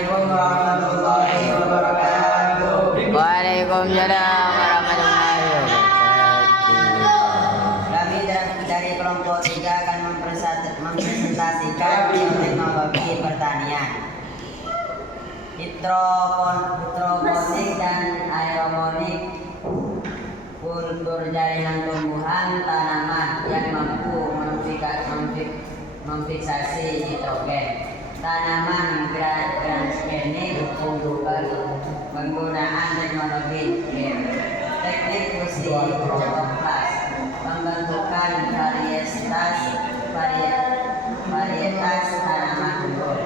Assalamualaikum warahmatullahi wabarakatuh. Waalaikumsalam warahmatullahi wabarakatuh. Kami dari kelompok 3 akan mempresentasikan teknologi pertanian, hidroponik dan aeroponik, kultur jaringan tumbuhan tanaman yang mampu memfiksasi nitrogen. Tanaman transgenik penggunaan teknologi GEM. Teknik fusi protoplas, pembentukan varietas tanaman unggul.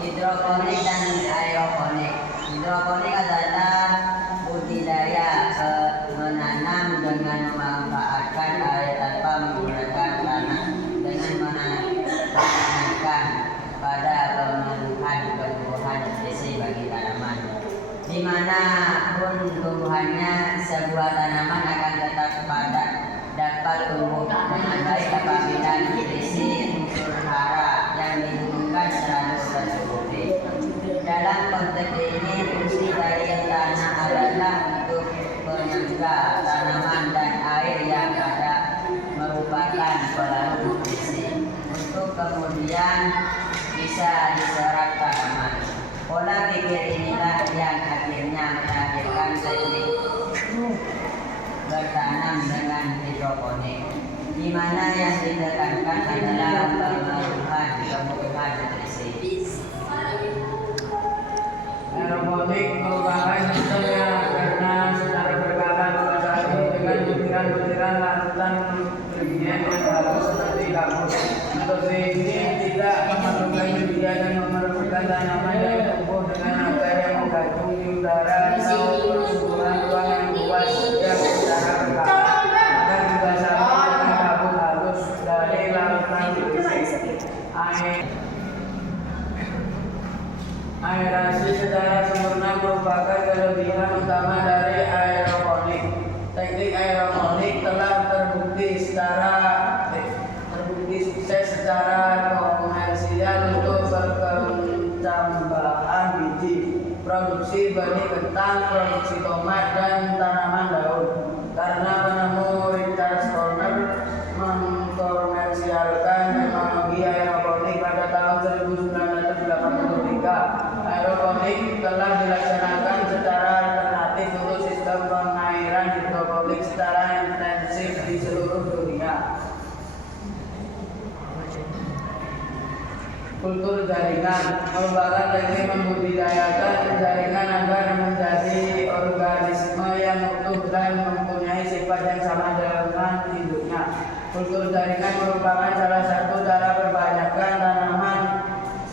Hidroponik dan aeroponik. Hidroponik adalah budidaya menanam dengan memanfaatkan air tanpa menggunakan tanah dengan menekankan pada pemenuhan kebutuhan nutrisi bagi tanaman. Di mana pun tumbuhannya, sebuah tanaman akan tetap dapat tumbuh dengan baik apabila nutrisi unsur hara yang dibutuhkan selalu tercukupi. Dalam konteks ini, fungsi dari tanah adalah untuk penyangga tanaman dan air yang ada merupakan pelalu nutrisi untuk kemudian bisa diserap tanaman. Pola pikir inilah yang akhirnya melahirkan teknik bertanam dengan hidroponik, di mana yang ditekankan adalah pemenuhan kebutuhan nutrisi. Aeroponik merupakan sistem yang karena secara berkala memasuki dengan butiran-butiran larutan bergigian yang halus seperti gabus. Metode ini tidak memerlukan media dan memerlukan tanaman yang tumbuh dengan akar yang menggantung di udara atau persuburan ruang yang luas yang secara berkala akan dibasahi dengan gabus halus dari larutan berisi air. Aerasi secara sempurna merupakan kelebihan utama dari aeroponik. Teknik aeroponik telah terbukti sukses secara komersial untuk perkembangan biji, produksi benih kentang, produksi tomat dan tanaman daun. Karena penemu Richard Stoner mengkomersialkan teknologi aeroponik pada tahun 1983. Aeroponik telah dilaksanakan secara alternatif untuk sistem pengairan hidroponik secara intensif di seluruh dunia. Kultur jaringan merupakan teknik membudidayakan jaringan agar menjadi organisme yang utuh dan mempunyai sifat yang sama dengan induknya. Kultur jaringan merupakan salah satu cara perbanyakkan tanaman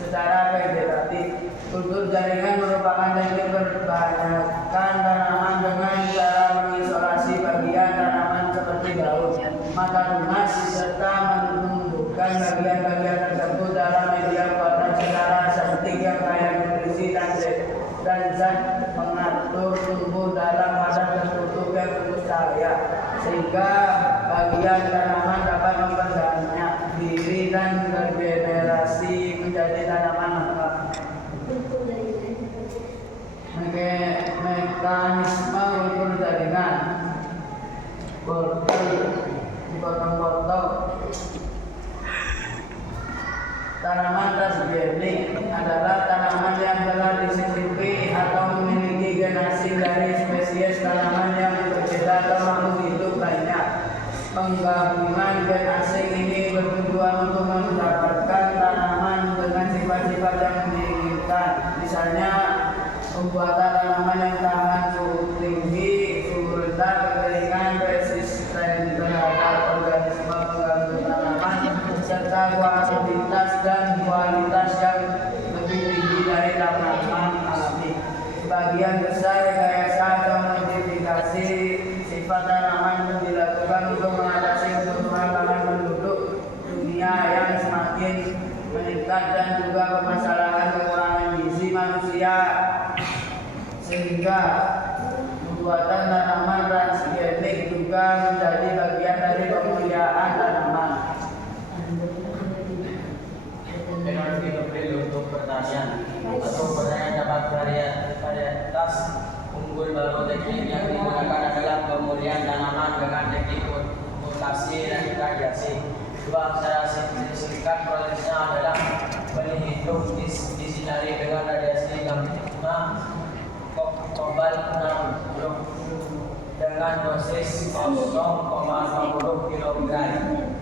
secara vegetatif. Kultur jaringan merupakan teknik perbanyakkan tanaman dengan cara mengisolasi bagian tanaman seperti daun, mata tunas, serta menumbuhkan bagian-bagian tersebut dalam media buatan secara sentik yang kaya nutrisi dan zat mengatur tumbuh dalam wadah tertutup yang penuh cahaya, sehingga bagian tanaman dapat memperbanyak diri dan bergenerasi menjadi tanaman lengkap. Mekanisme kultur jaringan. Dipotong-potong. Tanaman transgenik adalah tanaman yang telah disisipi atau memiliki gen asing dari spesies tanaman yang berbeda atau makhluk hidup lainnya. Penggabungan gen asing ini bertujuan untuk mendapatkan tanaman dengan sifat-sifat yang diinginkan. Misalnya, pembuatan tanaman yang tahan suhu tinggi, suhu rendah, kekeringan, resisten terhadap organisme pengganggu tanaman, serta kuantitas dan kualitas yang lebih tinggi dari tanaman alami. Sebagian besar rekayasa atau modifikasi sifat tanaman dilakukan untuk mengatasi kebutuhan pangan penduduk dunia yang semakin meningkat dan juga permasalahan kekurangan gizi manusia, sehingga pembuatan tanaman transgenik juga menjadi bagian dari pemuliaan tanaman. Teknologi untuk varietas unggul baru. Teknik yang digunakan adalah pemulihan tanaman dengan teknik mutasi dan radiasi. Secara singkat prosesnya adalah benih hidup disinari dengan radiasi gamma kobalt 60 dengan dosis 0,50 kg.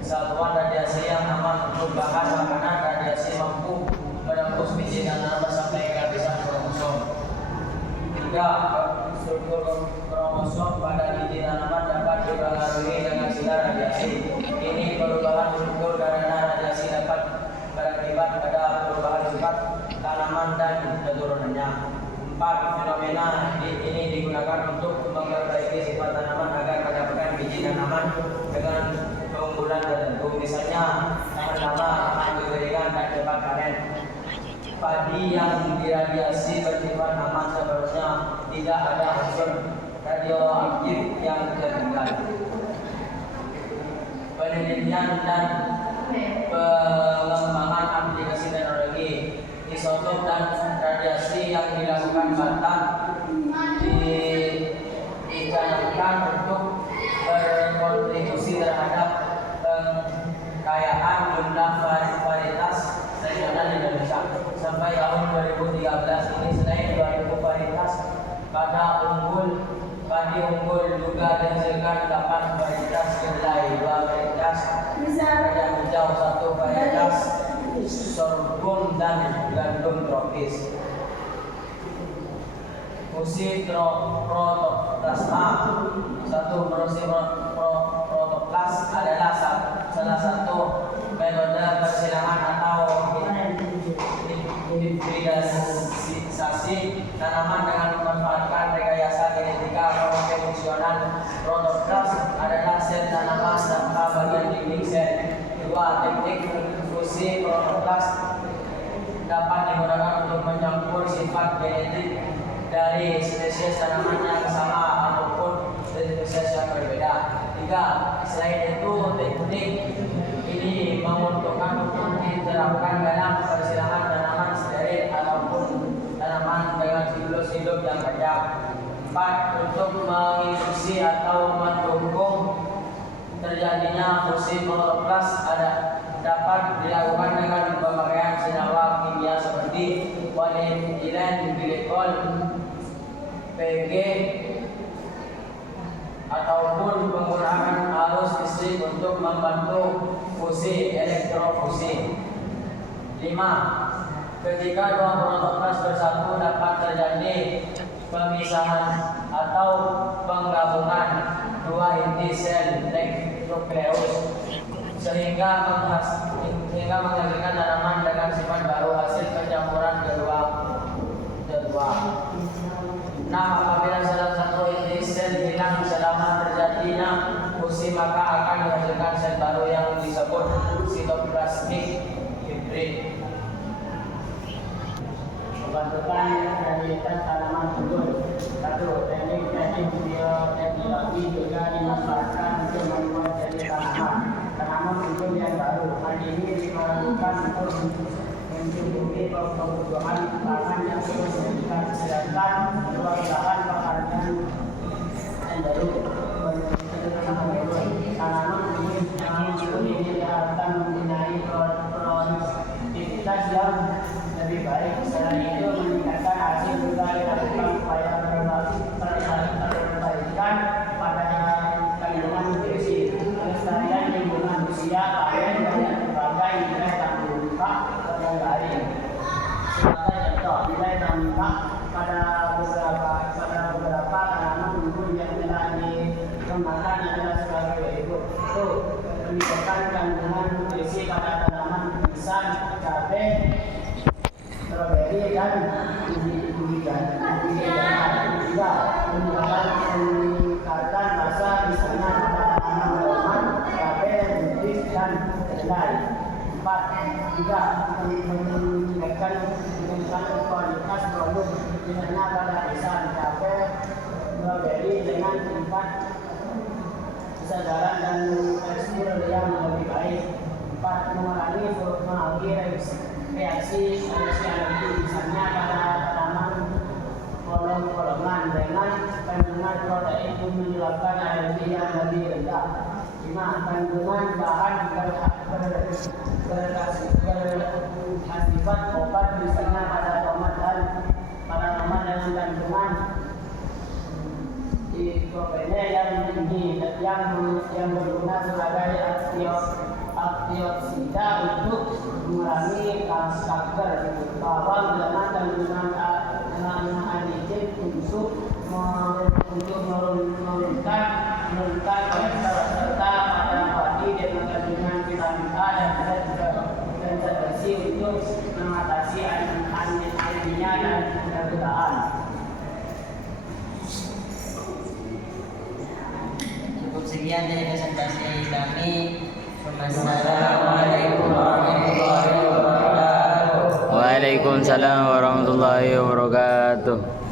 Satuan radiasi yang aman untuk bahan makanan. Radiasi mampu menembus biji tanaman sampai ke lapisan kromosom. 3. Struktur kromosom pada biji tanaman dapat dipengaruhi dengan sinar radiasi. Ini perubahan struktur karena radiasi dapat berakibat pada perubahan sifat tanaman dan keturunannya. 4. Fenomena ini digunakan untuk memperbaiki sifat tanaman agar mendapatkan biji tanaman dengan keunggulan tertentu. Misalnya, tahan lama, aman diberikan dan cepat panen. Padi yang diradiasi bersifat aman sebenarnya tidak ada unsur radioaktif yang tertinggal. Penelitian dan pengembangan aplikasi teknologi isotop dan radiasi yang dilakukan Bantan dicanangkan untuk berkontribusi terhadap kekayaan jumlah varietas regional Indonesia. Sampai tahun 2013 ini selain 2000 varietas padi unggul juga dihasilkan 8 varietas kedelai, 2 varietas kacang hijau, 1 varietas sorghum dan gandum tropis. Fungsi protoplasma. 1. Fungsi protoplas adalah salah satu metode persilangan atau hibridisasi tanaman dengan memanfaatkan rekayasa genetika fungsional. Protoplas adalah sel tanaman tanpa bagian dinding sel. 2. Teknik fusi protoplas dapat digunakan untuk mencampur sifat genetik dari spesies tanaman yang sama ataupun spesies yang berbeda. 3. Selain itu, teknik ini menguntungkan untuk diterapkan dalam persilangan tanaman steril ataupun tanaman dengan siklus hidup yang panjang. 4. Untuk menginduksi atau mendukung terjadinya fusi protoplas dapat dilakukan dengan pemakaian senyawa kimia seperti polyethylene glikol, PG, ataupun penggunaan arus listrik untuk membantu fusi elektrofusi. 5. Ketika dua protoplas bersatu dapat terjadi pemisahan atau penggabungan dua inti sel nukleus sehingga menghasilkan tanaman dengan sifat baru hasil pencampuran kedua. 6. Apabila salah satu inti sel hilang selama terjadinya fusi, maka akan dihasilkan sel baru yang disebut sitoplasmik hibrid. Pembentukan varietas tanaman unggul. 1. Teknik bioteknologi juga dimanfaatkan untuk membuat jenis tanaman unggul yang baru. Hal ini diperlukan untuk mencukupi kebutuhan pangan yang terus meningkat, sedangkan luas lahan pekerjaan yang baru. Tanaman unggul ini akan mempunyai produktivitas yang lebih baik. Selain itu, meningkatkan hasil juga dilakukan upaya perbaikan pada kandungan nutrisi, pelestarian lingkungan usia panen dan berbagai nilai tambah yang lain. Sebagai contoh, nilai tambah pada beberapa tanaman unggul yang telah dikembangkan adalah sebagai berikut. 1. Meningkatkan kandungan nutrisi pada tanaman pisang, cabai, stroberi dan biji-bijian. 3. Meningkatkan rasa misalnya pada tanaman lemon, cabai, buncis dan kedelai. 4. Juga meningkatkan kualitas produk misalnya pada pisang, cabai, stroberi dengan tingkat kesadaran dan tekstur yang lebih baik. 4. Mengurangi reaksi alergi misalnya pada tanaman pollen protein pun menyebabkan alergi yang lebih rendah. 5. Kandungan bahan bersifat obat misalnya pada tomat dengan kandungan dikofeina yang tinggi yang berguna sebagai antioksida untuk mengurangi kanker. Bawang dengan kandungan anidin untuk menurunkan kolesterol serta pada padi dengan kandungan vitamin A dan zat besi untuk mengatasi anemia dan kebutaan. Cukup sekian dari presentasi kami. Wassalamualaikum warahmatullahi wabarakatuh. Waalaikumsalam warahmatullahi wabarakatuh.